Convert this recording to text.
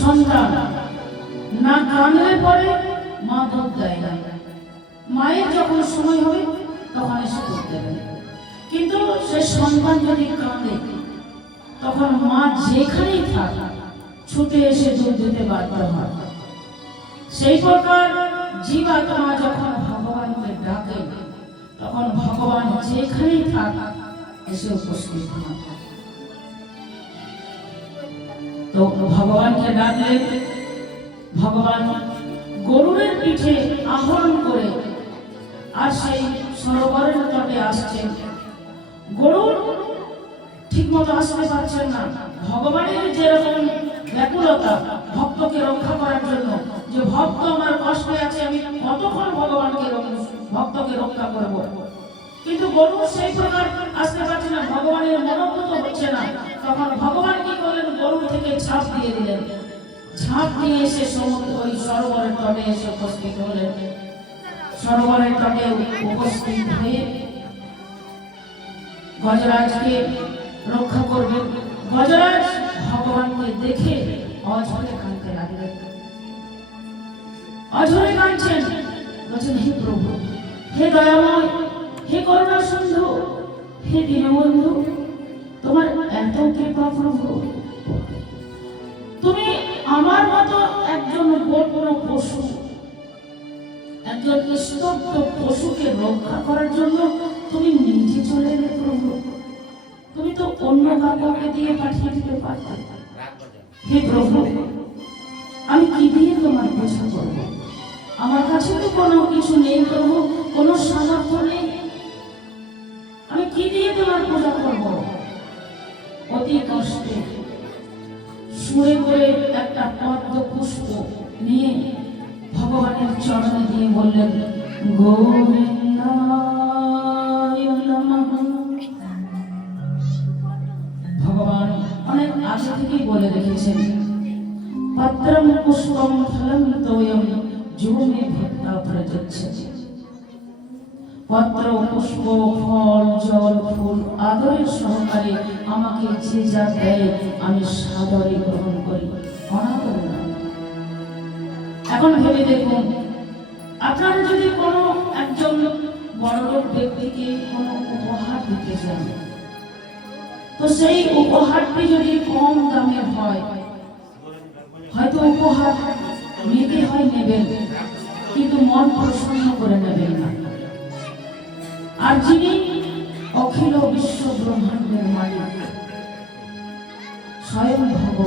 সন্তান না কাঁদলে পরে মা দুধ দেয় না, মায়ের যখন সময় হবে তখন এসে দুধ দেবে। কিন্তু সে সন্তান যদি কাঁদে তখন মা যেখানেই থাক ছুটে এসে দুধ দিতে বাধ্য হয়। সেই প্রকার জীবাত্মা যখন ভগবানকে ডাকে তখন ভগবান যেখানেই থাক এসে উপস্থিত হয়। তো ভগবানকে ডাকলে ভগবান গরুরের পিঠে আহরণ করে আর সেই সরোবরের তটে আসছেন। গরুর ঠিক মতো আসতে পারছেন না। ভগবানের যেরকম ব্যাকুলতা ভক্তকে রক্ষা করার জন্য, যে ভক্ত আমার কষ্টে আছে, আমি কতক্ষণ ভক্তকে রক্ষা করব, কিন্তু গরু সেই প্রকার আসতে পারছে না, ভগবানের মনোভূত হচ্ছে না। তখন ভগবান কি করলেন, গরু থেকে ঝাঁপ দিয়ে দিলেন। ঝাঁপ দিয়ে এসে সমুদ্র ওই সরোবরের তটে এসে উপস্থিত হলেন। সরোবরের তটে উপস্থিত হয়ে গজরাজকে রক্ষা করবেন। গজরাজ ভগবানকে দেখে অঝরে কাঁদতে লাগলেন। অঝরে কাঁদছেন, বলছেন, হে প্রভু, হে দয়াময়, হে করুণা সিন্ধু, হে দীনবন্ধু, তোমার এত কৃপা প্রভু, তুমি আমার মতো একজন বড় পশু, একজন স্তব্ধ পশুকে রক্ষা করার জন্য তুমি নিজে চলে এলে প্রভু। তুমি তো অন্য কাউকে দিয়ে পাঠিয়ে দিতে পারতে। হে প্রভু, আমি কি দিয়ে তোমার পূজা করব? আমার কাছে তো কোনো কিছু নেই প্রভু, কোনো সামর্থ্য নেই, আমি কি দিয়ে তোমার পূজা করব? অতি কষ্টে সুরে করে একটা পদ্ম পুষ্প নিয়ে ভগবানের চরণে দিয়ে বললেন, গোবিন্দায় নমঃ। ভগবান অনেক আগে থেকেই বলে রেখেছেন, পত্রম পুষ্পম ফলম তোয়ম যুগে ভক্তা প্রযচ্ছতি। পত্র, পুষ্প, ফল, জল, ফুল আদরের সহকারে আমাকে যে যা দেয় আমি সাদরে গ্রহণ করি, অনাদরে না। এখন ভেবে দেখুন, আপনারা যদি কোনো একজন বড়লোক ব্যক্তিকে কোনো উপহার দিতে চান, তো সেই উপহারটি যদি কম দামের হয়, হয়তো উপহার নিতে হয় নেবেন, কিন্তু মন প্রসন্ন করে নেবেন না। আর যিনি অখিল বিশ্ব ব্রহ্মাণ্ডের মালিক স্বয়ং ভগবান